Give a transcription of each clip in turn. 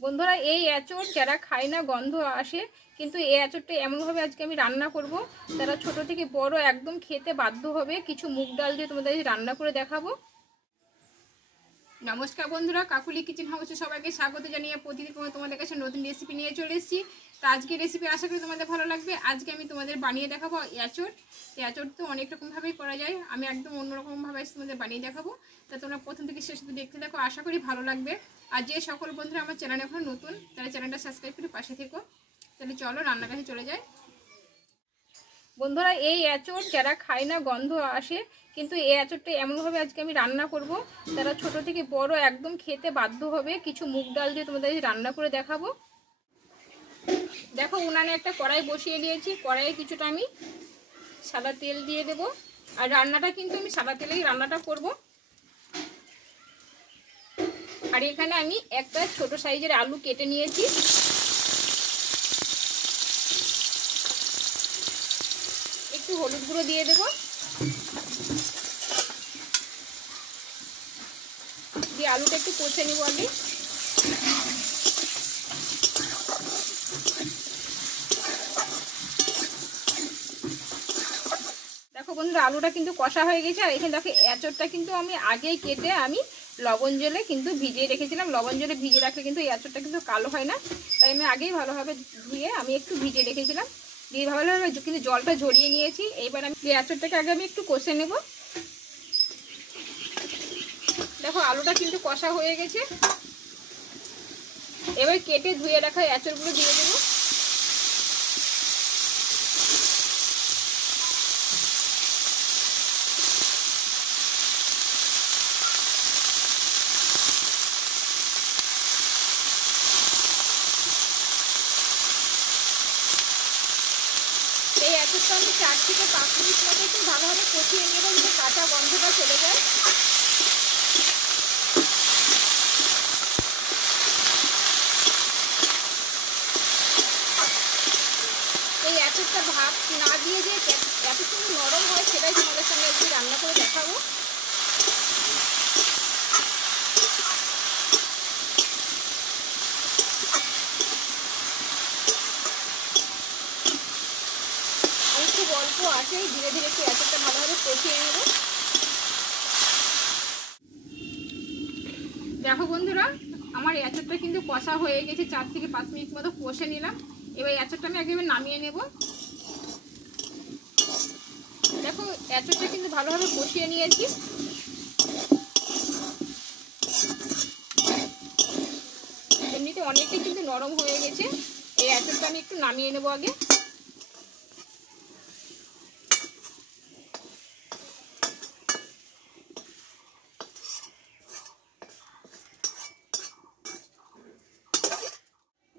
বন্ধুরা, এই এঁচড় যারা খায় না গন্ধ আসে, কিন্তু এই এঁচড়টা এমনভাবে আজকে আমি রান্না করব, তারা ছোট থেকে বড় একদম খেতে বাধ্য হবে। কিছু মুগ ডাল দিয়ে তোমাদের রান্না করে দেখাবো। নমস্কার বন্ধুরা, কাকুলি কিচেন হাউসে সবাইকে স্বাগত জানিয়ে প্রতিদিন তোমাদের কাছে নতুন রেসিপি নিয়ে চলে এসেছি। তো আজকে রেসিপি আশা করি তোমাদের ভালো লাগবে। আজকে আমি তোমাদের বানিয়ে দেখাবো এঁচড়। এঁচড় তো অনেক রকমভাবেই করা যায়, আমি একদম অন্যরকমভাবে তোমাদের বানিয়ে দেখাবো। তা তোমরা প্রথম থেকে শেষ পর্যন্ত দেখতে থাকো, আশা করি ভালো লাগবে। আর যে সকল বন্ধুরা আমার চ্যানেল এখন নতুন, তারা চ্যানেলটা সাবস্ক্রাইব করে পাশে থেকো। তাহলে চলো রান্নার কাছে চলে যায়। বন্ধুরা, এই এঁচড় যারা খায় না গন্ধ আসে, কিন্তু এই এঁচড়টা এমনভাবে আজকে আমি রান্না করব, তারা ছোট থেকে বড় একদম খেতে বাধ্য হবে। কিছু মুগ ডাল দিয়ে তোমাদের রান্না করে দেখাবো। দেখো, উনানে একটা কড়াই বসিয়ে দিয়েছি। কড়াইয়ে কিছুটা আমি সাদা তেল দিয়ে দেব। আর রান্নাটা কিন্তু আমি সাদা তেলেই রান্নাটা করব। আর এখানে আমি একটা ছোট সাইজের আলু কেটে নিয়েছি। একটু হলুদ গুঁড়ো দিয়ে দেব, দিয়ে আলুটা একটু কষে নেব আগে। দেখো বন্ধুরা, আলুটা কিন্তু কষা হয়ে গেছে। আর এখানে দেখো, এঁচড়টা কিন্তু আমি আগেই কেটে আমি লবণ জলে কিন্তু ভিজিয়ে রেখেছিলাম। লবণ জলে ভিজিয়ে রাখলে কিন্তু এঁচড়টা কিন্তু কালো হয় না, তাই আমি আগেই ভালোভাবে ধুয়ে আমি একটু ভিজিয়ে রেখেছিলাম। দিয়ে ভালোভাবে কিন্তু জলটা ঝরিয়ে নিয়েছি। এইবার আমি এঁচড়টাকে আগে আমি একটু কষে নেব। দেখো, আলুটা কিন্তু কষা হয়ে গেছে। এবার কেটে ধুয়ে রাখা এঁচড়গুলো দিয়ে দেবো। এই এঁচড়টা আমি 4 থেকে 5 মিনিট মতো একটু ভালোভাবে কষিয়ে নেব, যাতে কাঁচা গন্ধটা চলে যায়। এই এঁচড়টা ভাপ না দিয়ে যে এত সুন্দর নরম হয়, সেটাই তোমাদের সঙ্গে একটু রান্না করে দেখাবো। আমি খুব অল্প আছে, ধীরে ধীরে একটু এঁচড়টা ভালোভাবে কষিয়ে নেব। দেখো বন্ধুরা, আমার এঁচড়টা কিন্তু কষা হয়ে গেছে। 4 থেকে 5 মিনিট মতো কষে নিলাম। এবার এঁচড়টা আমি একেবারে নামিয়ে নেব। দেখো, এঁচড়টা কিন্তু ভালোভাবে কষিয়ে নিয়েছি। এমনিতে অনেকটাই কিন্তু নরম হয়ে গেছে। এই এঁচড়টা আমি একটু নামিয়ে নেব আগে।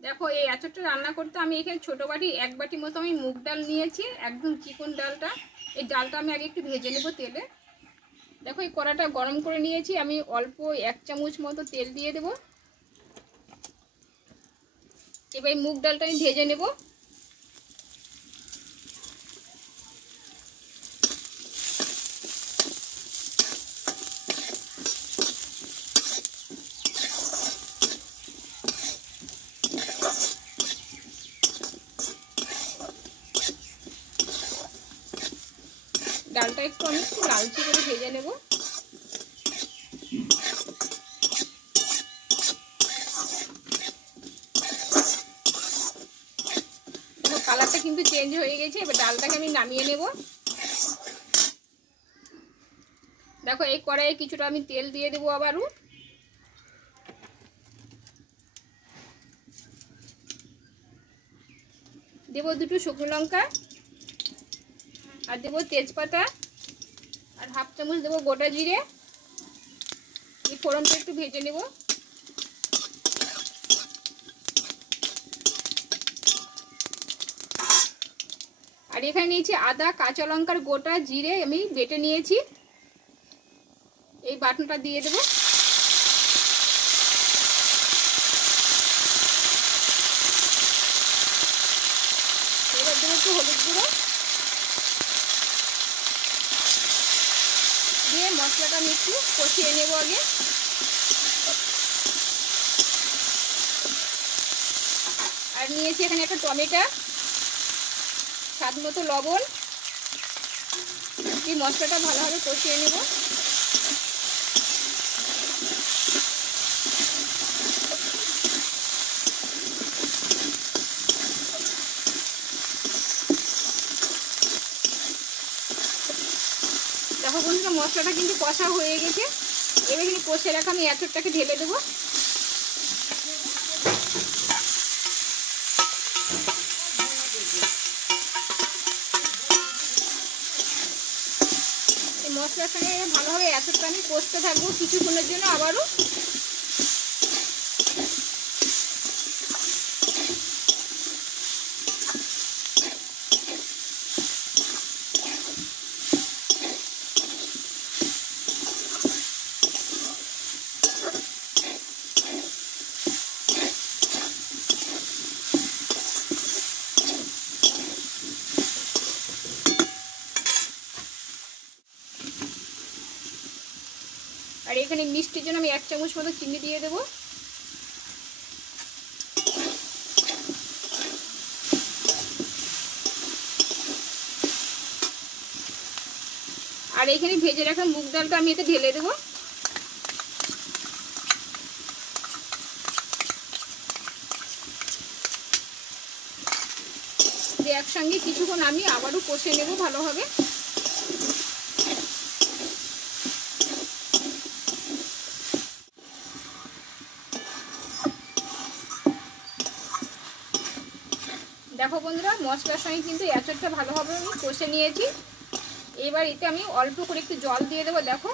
দেখো, এই এঁচড়টা রান্না করতে আমি এখানে ছোট বাটি 1 বাটি মতো আমি মুগ ডাল নিয়েছি, একদম চিকন ডালটা। এই ডালটা আমি আগে একটু ভেজে নেব তেলে। দেখো, এই কড়াটা গরম করে নিয়েছি। আমি অল্প 1 চামচ মতো তেল দিয়ে দেব। এবার এই মুগ ডালটা আমি ভেজে নেব। ডালটা একটু আমি একটু লালচে করে ভেজে নেব। কালারটা কিন্তু চেঞ্জ হয়ে গেছে। এবার ডালটাকে আমি নামিয়ে নেব। দেখো, এই কড়াইয়ে কিছুটা আমি তেল দিয়ে দেবো আবারও। দেবো 2টো শুকনো লঙ্কা, আর দেবো তেজপাতা, আর 1/2 চামচ দেবো গোটা জিরে। এই ফোড়নটা একটু ভেজে নেব। আর এখানে নিয়েছি আদা, কাঁচা লঙ্কার গোটা, জিরে আমি বেটে নিয়েছি। এই বাটনটা দিয়ে দেবো। এবার দেবো একটু হলুদ গুঁড়ো, দিয়ে মশলাটা আমি একটু কষিয়ে নেব আগে। আর নিয়েছি এখানে একটা টমেটো, স্বাদ মতো লবণ। এই মশলাটা ভালোভাবে কষিয়ে নেব। দেখো বন্ধুরা মশলাটা কিন্তু কষা হয়ে গেছে। এবার কিন্তু কষে রাখা আমি এঁচোড়টাকে ঢেলে দেবো। এই মশলার সঙ্গে ভালোভাবে এঁচোড়টা আমি কষতে থাকবো কিছুক্ষণের জন্য আবারও। আর এখানে মিষ্টির জন্য আমি 1 চামচ মতো চিনি দিয়ে দেবো। আর এখানে ভেজে রাখা মুগ ডালটা আমি এতে ঢেলে দেবো। একসঙ্গে কিছুক্ষণ আমি আবারও কষে নেব ভালোভাবে। দেখো বন্ধুরা মশলার সঙ্গে কিন্তু এঁচোড়টা ভালোভাবে আমি কষে নিয়েছি। এবার এতে আমি অল্প করে একটু জল দিয়ে দেবো। দেখো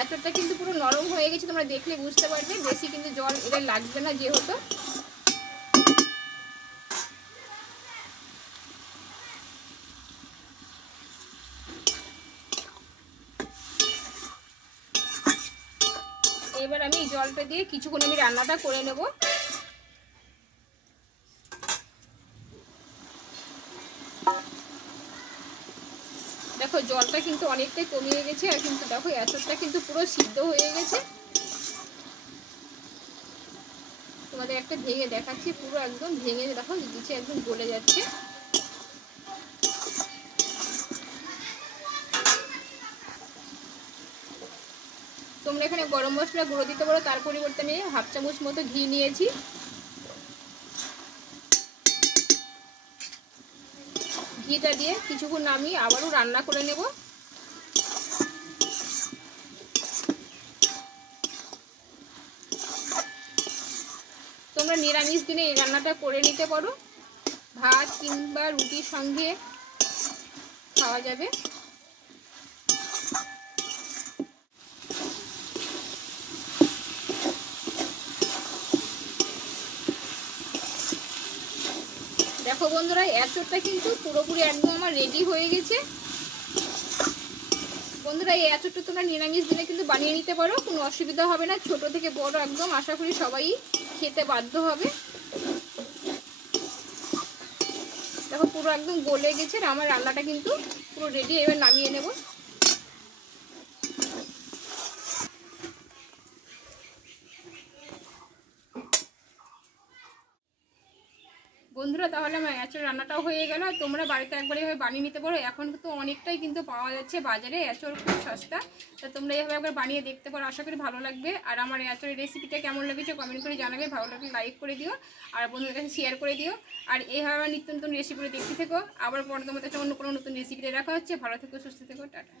এঁচোড়টা কিন্তু পুরো নরম হয়ে গেছে, তোমরা দেখলে বুঝতে পারবে। বেশি কিন্তু জল এটা লাগবে না যেহেতু। এবার আমি এই জলটা দিয়ে কিছুক্ষণ আমি রান্নাটা করে নেব। দেখো জলটা কিন্তু অনেকটাই কমিয়ে গেছে। আর কিন্তু দেখো এঁচোড়টা কিন্তু পুরো সিদ্ধ হয়ে গেছে। তোমাদের একটা ভেঙে দেখাচ্ছি, পুরো একদম ভেঙে দেখো নিচে একদম গলে যাচ্ছে। তোমরা এখানে গরম মশলা গুঁড়ো দিতে পারো, তার পরিবর্তে আমি 1/2 চামচ মতো ঘি নিয়েছি। ঘিটা দিয়ে কিছুক্ষণ আমি আবারও রান্না করে নেব। তোমরা নিরামিষ দিনে এই রান্নাটা করে নিতে পারো, ভাত কিংবা রুটির সঙ্গে খাওয়া যাবে। দেখো বন্ধুরা এঁচোড়টা কিন্তু পুরোপুরি একদম আমার রেডি হয়ে গেছে। বন্ধুরা এই এঁচোড়টা তোমরা নিরামিষ দিনে কিন্তু বানিয়ে নিতে পারো, কোনো অসুবিধা হবে না। ছোট থেকে বড় একদম আশা করি সবাই খেতে বাধ্য হবে। দেখো পুরো একদম গলে গেছে। আমার রান্নাটা কিন্তু পুরো রেডি। এবার নামিয়ে নেব। বন্ধুরা তাহলে আমার এঁচোড় রান্নাটাও হয়ে গেল। তোমরা বাড়িতে একবার এভাবে বানিয়ে নিতে পারো। এখন তো অনেকটাই কিন্তু পাওয়া যাচ্ছে বাজারে, এঁচোড় খুব সস্তা। তা তোমরা এইভাবে একবার বানিয়ে দেখতে পারো, আশা করি ভালো লাগবে। আর আমার এঁচোড়ের রেসিপিটা কেমন লেগেছে কমেন্ট করে জানাবে। ভালো লাগলে লাইক করে দিও আর বন্ধুদের কাছে শেয়ার করে দিও। আর এইভাবে নিত্য নতুন রেসিপিগুলো দেখতে থেকো। আবার পরে তোমাদের সঙ্গে অন্য কোনো নতুন রেসিপিতে দেখা হচ্ছে। ভালো থেকো, সুস্থ থেকো, টাটা।